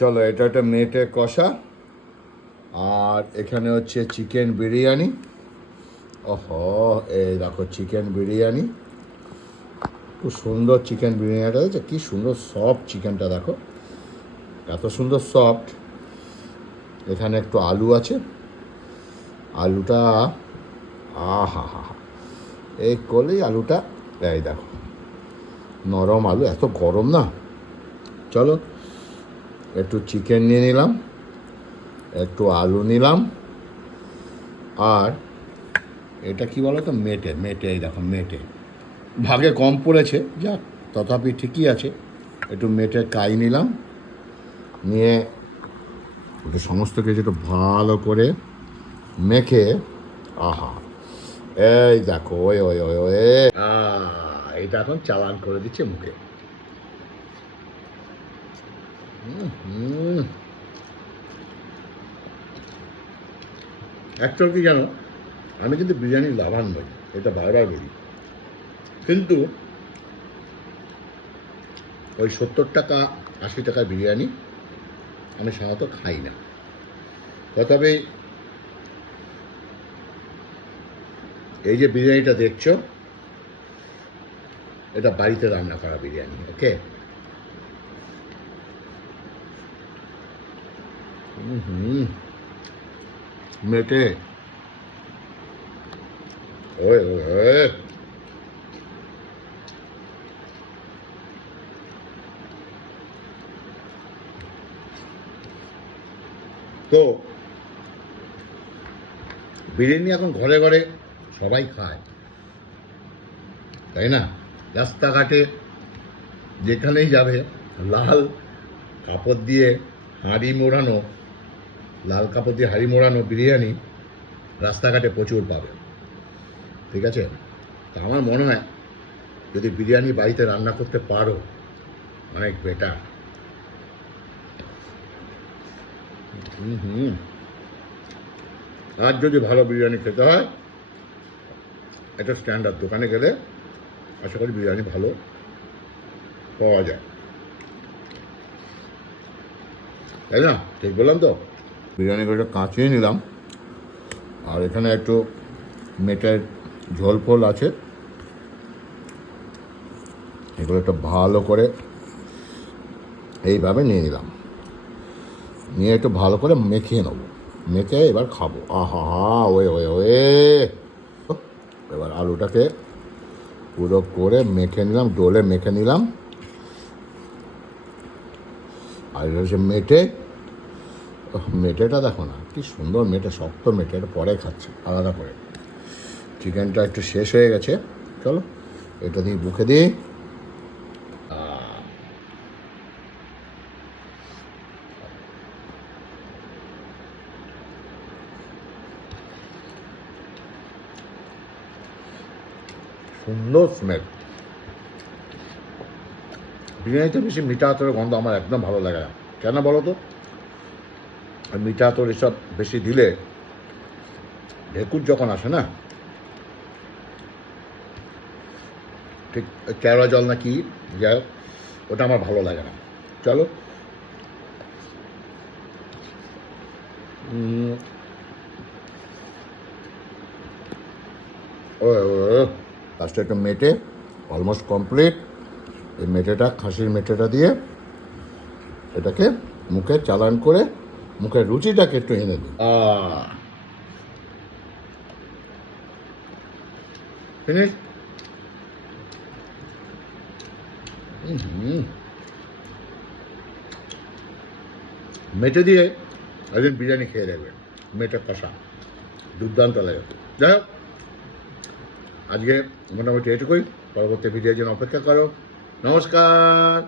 চলো, এটা একটা মেটে কষা, আর এখানে হচ্ছে চিকেন বিরিয়ানি। ওহো, এই দেখো চিকেন বিরিয়ানি, খুব সুন্দর চিকেন বিরিয়ানিটা দেখছো, কি সুন্দর সফট চিকেনটা দেখো, এত সুন্দর সফট। এখানে একটু আলু আছে, আলুটা আহা হা হা, এই করলেই আলুটা, এই দেখো নরম আলু, এত গরম না। চলো, একটু চিকেন নিয়ে নিলাম, একটু আলু নিলাম, আর এটা কি বলো তো, মেটে মেটে, এই দেখো মেটে, ভাগে কম পড়েছে, যাক তথাপি ঠিকই আছে। একটু মেটে কাই নিলাম, নিয়ে একটু সমস্ত কিছু একটু ভালো করে মেখে, আহা, এই দেখো, ওই ওই ওই ওই এটা এখন চালান করে দিচ্ছে মুখে। অ্যাকচুয়াল কি জানো, আমি কিন্তু বিরিয়ানির লাভার নই, এটা বারবার বলি, কিন্তু ওই 70 টাকা 80 টাকার বিরিয়ানি আমি সাধারণত খাই না। তবে এই যে বিরিয়ানিটা দেখছো, এটা বাড়িতে রান্না করা বিরিয়ানি, ওকে। মেটে, ওই ওই ওই, তো বিরিয়ানি এখন ঘরে ঘরে সবাই খায়, তাই না? রাস্তাঘাটে যেখানেই যাবে, লাল কাপড় দিয়ে হাঁড়ি মোড়ানো, লাল কাপড় দিয়ে হাঁড়ি মোড়ানো বিরিয়ানি রাস্তাঘাটে প্রচুর পাবে, ঠিক আছে? তা আমার মনে হয় যদি বিরিয়ানি বাড়িতে রান্না করতে পারো, অনেক বেটার। আর যদি ভালো বিরিয়ানি খেতে হয়, একটা স্ট্যান্ডার্ড দোকানে গেলে আশা করি বিরিয়ানি ভালো পাওয়া যায়, তাই না? ঠিক বললাম তো? বিরিয়ানি করে কাঁচিয়ে নিলাম, আর এখানে একটু মেটের ঝোল ফোল আছে, এগুলো একটু ভালো করে এইভাবে নিয়ে নিলাম, নিয়ে একটু ভালো করে মেখে নেবো, মেখে এবার খাবো। আহা, ওয়ে ওয়ে ওয়ে, এবার আলুটাকে পুরো করে মেখে নিলাম, ডোলে মেখে নিলাম, আর এটা হচ্ছে মেটে, মেটেটা দেখো না কি সুন্দর মেটে, শক্ত মেটে, এটা পরে খাচ্ছে আলাদা করে। চিকেনটা একটু শেষ হয়ে গেছে, চলো এটা দিয়ে মুখে দিই। সুন্দর স্মেল। বিরিয়ানিতে বেশি মিঠা আতরের গন্ধ আমার একদম ভালো লাগে না, কেন বলো তো? আর মিঠা আতর এসব বেশি দিলে ঢেকুর যখন আসে না, ঠিক কেওড়া জল না কি, যাই হোক, ওটা আমার ভালো লাগে না। চলো, লাস্টে একটা মেটে অলমোস্ট কমপ্লিট। এই মেটেটা, খাসির মেটেটা দিয়ে এটাকে মুখে চালান করে মুখের রুচিটাকে একটু এনে দিই। ফিনিশ। মেটে দিয়ে একদিন বিরিয়ানি খেয়ে দেবে, মেটে কষা দুর্দান্ত লাগে। যাই হোক, আজকে মোটামুটি এটুকুই, পরবর্তী ভিডিওর জন্য অপেক্ষা করো। নমস্কার।